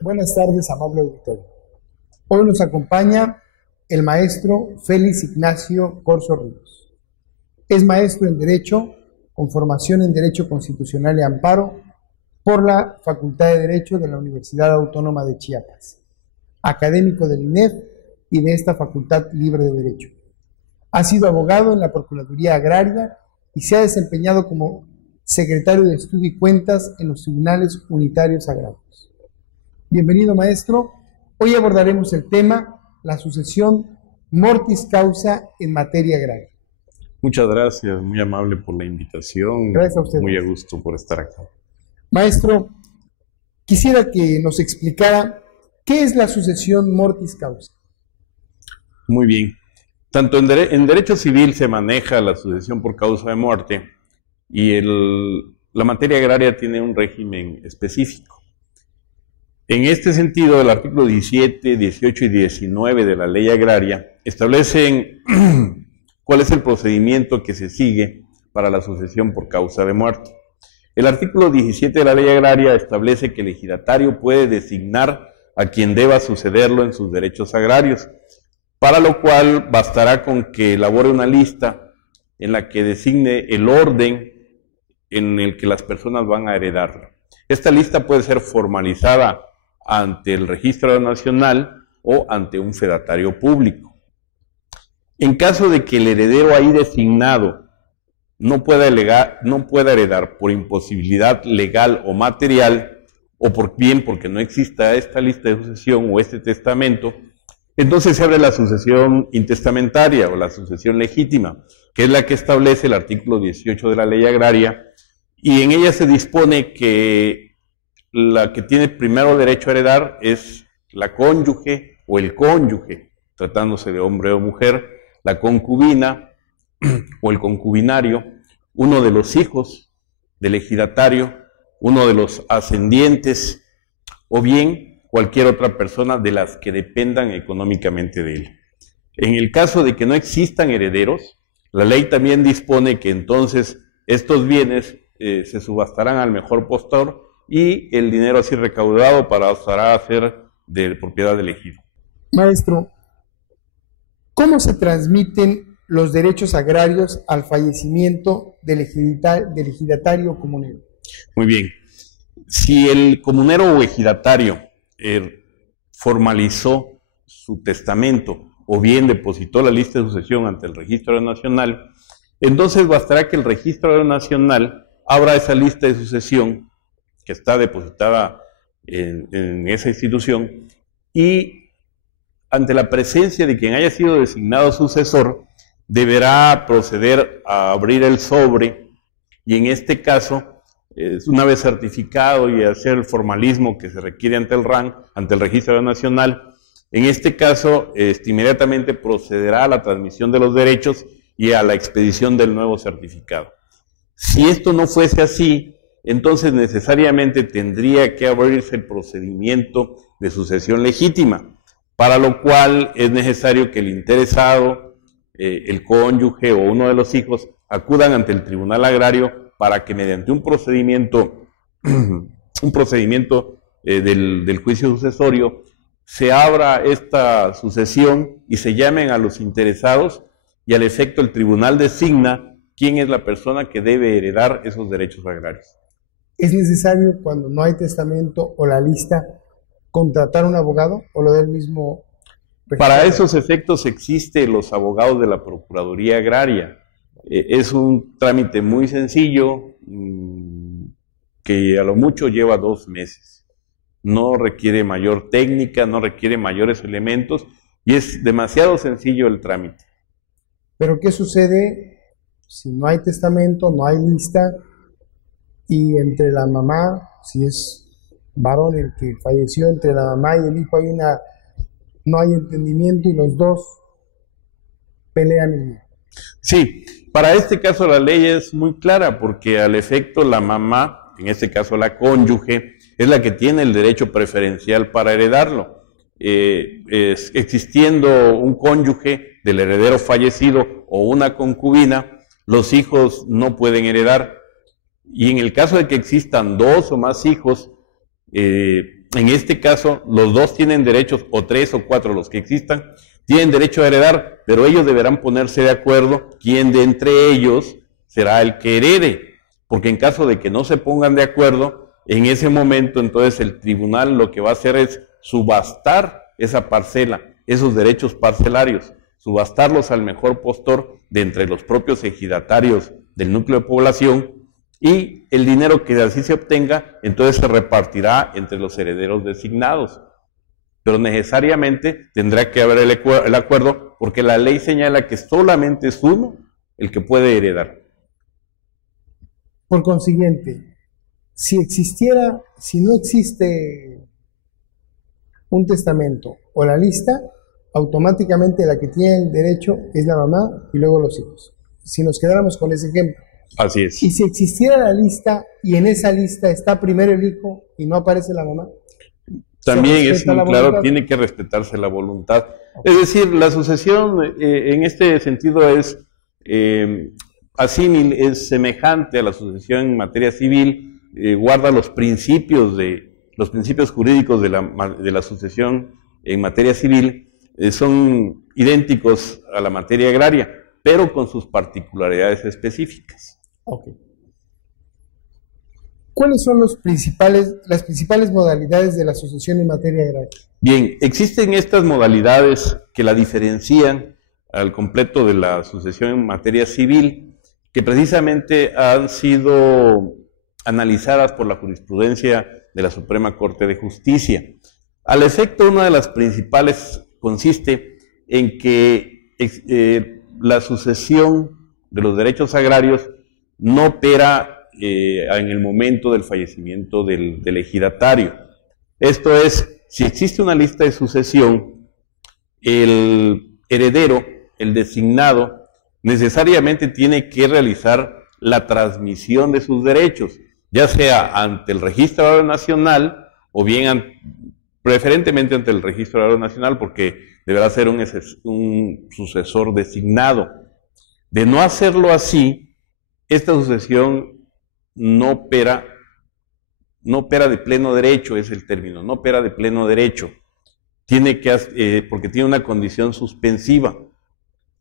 Buenas tardes, amable auditorio. Hoy nos acompaña el maestro Félix Ignacio Corzo Ríos. Es maestro en Derecho, con formación en Derecho Constitucional y Amparo por la Facultad de Derecho de la Universidad Autónoma de Chiapas, académico del INEF y de esta Facultad Libre de Derecho. Ha sido abogado en la Procuraduría Agraria y se ha desempeñado como secretario de Estudio y Cuentas en los Tribunales Unitarios Agrarios. Bienvenido, maestro. Hoy abordaremos el tema, la sucesión mortis causa en materia agraria. Muchas gracias, muy amable por la invitación. Gracias a usted. Muy a gusto por estar acá. Maestro, quisiera que nos explicara qué es la sucesión mortis causa. Muy bien. Tanto en derecho civil se maneja la sucesión por causa de muerte y la materia agraria tiene un régimen específico. En este sentido, el artículo 17, 18 y 19 de la ley agraria establecen cuál es el procedimiento que se sigue para la sucesión por causa de muerte. El artículo 17 de la ley agraria establece que el ejidatario puede designar a quien deba sucederlo en sus derechos agrarios, para lo cual bastará con que elabore una lista en la que designe el orden en el que las personas van a heredarlo. Esta lista puede ser formalizada ante el Registro Nacional o ante un fedatario público. En caso de que el heredero ahí designado no pueda heredar por imposibilidad legal o material, o bien porque no exista esta lista de sucesión o este testamento, entonces se abre la sucesión intestamentaria o la sucesión legítima, que es la que establece el artículo 18 de la ley agraria, y en ella se dispone que la que tiene primero derecho a heredar es la cónyuge o el cónyuge, tratándose de hombre o mujer, la concubina o el concubinario, uno de los hijos del ejidatario, uno de los ascendientes, o bien cualquier otra persona de las que dependan económicamente de él. En el caso de que no existan herederos, la ley también dispone que entonces estos bienes se subastarán al mejor postor y el dinero así recaudado pasará a ser de propiedad del ejido. Maestro, ¿cómo se transmiten los derechos agrarios al fallecimiento del ejidatario comunero? Muy bien. Si el comunero o ejidatario formalizó su testamento o bien depositó la lista de sucesión ante el Registro Nacional, entonces bastará que el Registro Nacional abra esa lista de sucesión que está depositada en esa institución y ante la presencia de quien haya sido designado sucesor, deberá proceder a abrir el sobre y en este caso, una vez certificado y hacer el formalismo que se requiere ante el RAN, ante el Registro Nacional, en este caso inmediatamente procederá a la transmisión de los derechos y a la expedición del nuevo certificado. Si esto no fuese así, entonces necesariamente tendría que abrirse el procedimiento de sucesión legítima, para lo cual es necesario que el interesado, el cónyuge o uno de los hijos acudan ante el Tribunal Agrario para que mediante un procedimiento del juicio sucesorio se abra esta sucesión y se llamen a los interesados y al efecto el tribunal designa quién es la persona que debe heredar esos derechos agrarios. ¿Es necesario cuando no hay testamento o la lista contratar un abogado o lo del mismo registro? Para esos efectos existen los abogados de la Procuraduría Agraria. Es un trámite muy sencillo que a lo mucho lleva 2 meses. No requiere mayor técnica, no requiere mayores elementos y es demasiado sencillo el trámite. ¿Pero qué sucede si no hay testamento, no hay lista y entre la mamá, si es varón el que falleció, entre la mamá y el hijo no hay entendimiento y los dos pelean el hijo? Sí, para este caso la ley es muy clara porque al efecto la mamá, en este caso la cónyuge, es la que tiene el derecho preferencial para heredarlo. Existiendo un cónyuge del heredero fallecido o una concubina, los hijos no pueden heredar. Y en el caso de que existan 2 o más hijos, en este caso, los dos tienen derechos, o 3 o 4 los que existan, tienen derecho a heredar, pero ellos deberán ponerse de acuerdo quién de entre ellos será el que herede, porque en caso de que no se pongan de acuerdo, en ese momento entonces el tribunal lo que va a hacer es subastar esa parcela, esos derechos parcelarios, subastarlos al mejor postor de entre los propios ejidatarios del núcleo de población, y el dinero que así se obtenga, entonces se repartirá entre los herederos designados. Pero necesariamente tendrá que haber el acuerdo, porque la ley señala que solamente es uno el que puede heredar. Por consiguiente, si no existe un testamento o la lista, automáticamente la que tiene el derecho es la mamá y luego los hijos. Si nos quedáramos con ese ejemplo. Así es. Y si existiera la lista y en esa lista está primero el hijo y no aparece la mamá. También es muy claro, tiene que respetarse la voluntad. Es decir, la sucesión en este sentido es asímil, es semejante a la sucesión en materia civil, guarda los principios jurídicos de la sucesión en materia civil, son idénticos a la materia agraria, pero con sus particularidades específicas. Okay. ¿Cuáles son las principales modalidades de la sucesión en materia agraria? Bien, existen estas modalidades que la diferencian al completo de la sucesión en materia civil, que precisamente han sido analizadas por la jurisprudencia de la Suprema Corte de Justicia. Al efecto, una de las principales consiste en que la sucesión de los derechos agrarios no opera en el momento del fallecimiento del ejidatario. Esto es, si existe una lista de sucesión, el heredero, el designado, necesariamente tiene que realizar la transmisión de sus derechos, ya sea ante el Registro Agrario Nacional o bien preferentemente ante el Registro Agrario Nacional, porque deberá ser un sucesor designado. De no hacerlo así, esta sucesión no opera de pleno derecho, es el término, no opera de pleno derecho, porque tiene una condición suspensiva,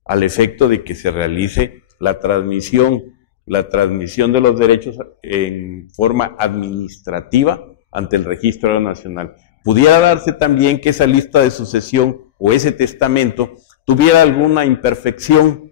al efecto de que se realice la transmisión de los derechos en forma administrativa ante el Registro Agrario Nacional. Pudiera darse también que esa lista de sucesión o ese testamento tuviera alguna imperfección,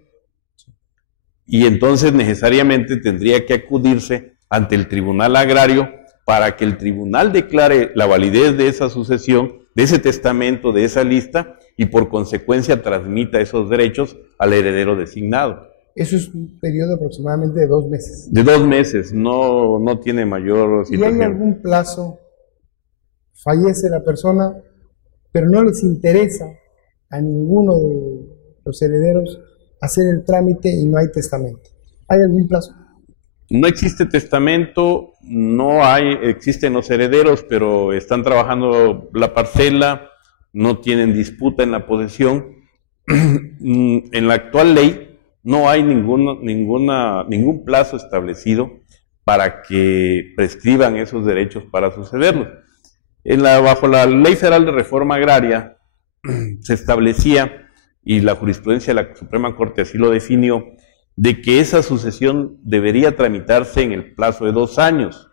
y entonces necesariamente tendría que acudirse ante el Tribunal Agrario para que el tribunal declare la validez de esa sucesión, de ese testamento, de esa lista, y por consecuencia transmita esos derechos al heredero designado. Eso es un periodo aproximadamente de 2 meses. De 2 meses, no tiene mayor situación. ¿Y hay algún plazo? Fallece la persona, pero no les interesa a ninguno de los herederos hacer el trámite y no hay testamento. ¿Hay algún plazo? No existe testamento, existen los herederos, pero están trabajando la parcela, no tienen disputa en la posesión. En la actual ley no hay ningún plazo establecido para que prescriban esos derechos para sucederlos. Bajo la Ley Federal de Reforma Agraria se establecía, y la jurisprudencia de la Suprema Corte así lo definió, de que esa sucesión debería tramitarse en el plazo de 2 años,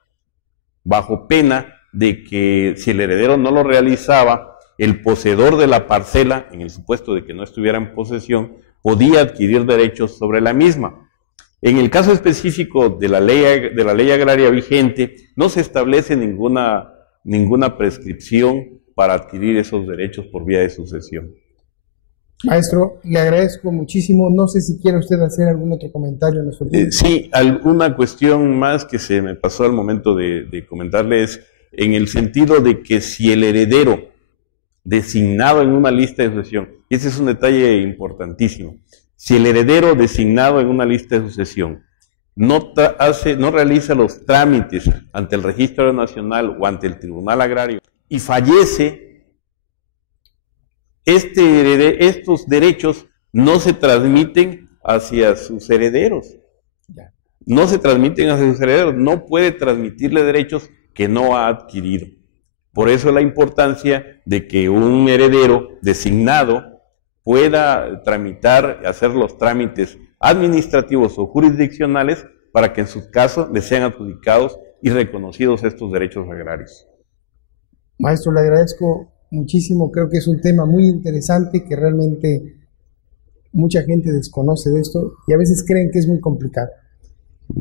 bajo pena de que si el heredero no lo realizaba, el poseedor de la parcela, en el supuesto de que no estuviera en posesión, podía adquirir derechos sobre la misma. En el caso específico de la ley agraria vigente, no se establece ninguna prescripción para adquirir esos derechos por vía de sucesión. Maestro, le agradezco muchísimo. No sé si quiere usted hacer algún otro comentario. Sí, alguna cuestión más que se me pasó al momento de comentarle es en el sentido de que si el heredero designado en una lista de sucesión, y ese es un detalle importantísimo, si el heredero designado en una lista de sucesión no realiza los trámites ante el Registro Nacional o ante el Tribunal Agrario y fallece, estos derechos no se transmiten hacia sus herederos. No se transmiten hacia sus herederos. No puede transmitirle derechos que no ha adquirido. Por eso la importancia de que un heredero designado pueda tramitar, hacer los trámites administrativos o jurisdiccionales para que en su caso les sean adjudicados y reconocidos estos derechos agrarios. Maestro, le agradezco muchísimo, creo que es un tema muy interesante que realmente mucha gente desconoce de esto y a veces creen que es muy complicado.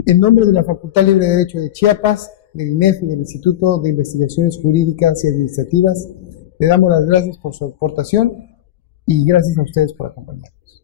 En nombre de la Facultad Libre de Derecho de Chiapas, del INEF y del Instituto de Investigaciones Jurídicas y Administrativas, le damos las gracias por su aportación y gracias a ustedes por acompañarnos.